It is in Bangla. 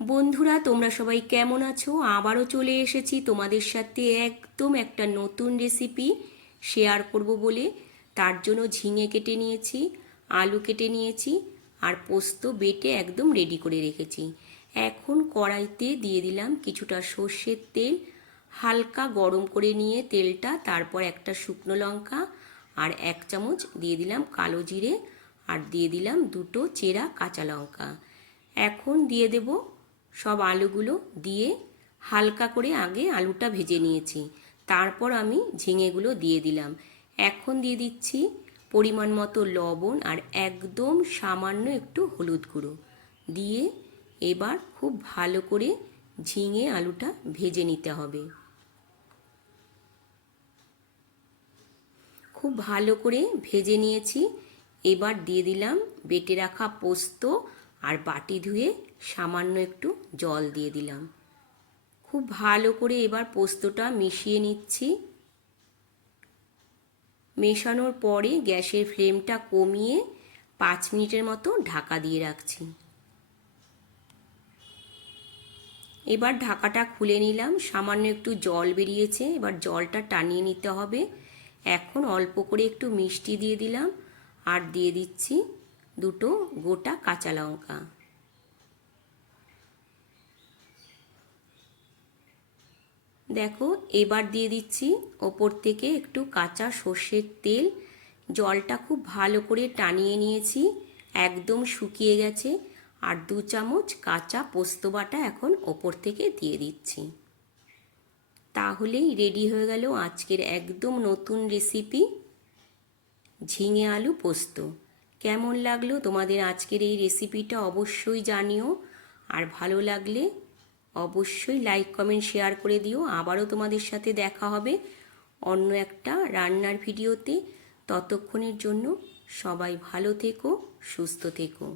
বন্ধুরা, তোমরা সবাই কেমন আছো? আবারও চলে এসেছি তোমাদের সাথে একদম একটা নতুন রেসিপি শেয়ার করব বলে। তার জন্য ঝিঙে কেটে নিয়েছি, আলু কেটে নিয়েছি, আর পোস্ত বেটে একদম রেডি করে রেখেছি। এখন কড়াইতে দিয়ে দিলাম কিছুটা সর্ষের তেল, হালকা গরম করে নিয়ে তেলটা, তারপর একটা শুকনো লঙ্কা আর 1 চামচ দিয়ে দিলাম কালো জিরে, আর দিয়ে দিলাম 2টো চেরা কাঁচা লঙ্কা। এখন দিয়ে দেব সব আলুগুলো, দিয়ে হালকা করে আগে আলুটা ভেজে নিয়েছি, তারপর আমি ঝিঙেগুলো দিয়ে দিলাম। এখন দিয়ে দিচ্ছি পরিমাণ মতো লবণ আর একদম সামান্য একটু হলুদ গুঁড়ো দিয়ে এবার খুব ভালো করে ঝিঙে আলুটা ভেজে নিতে হবে। খুব ভালো করে ভেজে নিয়েছি। এবার দিয়ে দিলাম বেটে রাখা পোস্ত, আর বাটি ধুয়ে সামান্য একটু জল দিয়ে দিলাম। খুব ভালো করে এবার পোস্তটা মিশিয়ে নিচ্ছি। মেশানোর পরে গ্যাসের ফ্লেমটা কমিয়ে 5 মিনিটের মতো ঢাকা দিয়ে রাখছি। এবার ঢাকাটা খুলে নিলাম, সামান্য একটু জল বেরিয়েছে, এবার জলটা টানিয়ে নিতে হবে। এখন অল্প করে একটু মিষ্টি দিয়ে দিলাম, আর দিয়ে দিচ্ছি 2টো গোটা কাঁচা লঙ্কা। দেখো, এবার দিয়ে দিচ্ছি ওপর থেকে একটু কাঁচা সর্ষের তেল। জলটা খুব ভালো করে টানিয়ে নিয়েছি, একদম শুকিয়ে গেছে। আর 2 চামচ কাঁচা পোস্ত বাটা এখন ওপর থেকে দিয়ে দিচ্ছি। তাহলেই রেডি হয়ে গেল আজকের একদম নতুন রেসিপি ঝিঙে আলু পোস্ত। কেমন লাগলো তোমাদের আজকের এই রেসিপিটা অবশ্যই জানিও, আর ভালো লাগলে অবশ্যই লাইক কমেন্ট শেয়ার করে দিও। আবারও তোমাদের সাথে দেখা হবে অন্য একটা রান্নার ভিডিওতে। ততক্ষণের জন্য সবাই ভালো থেকো, সুস্থ থেকো।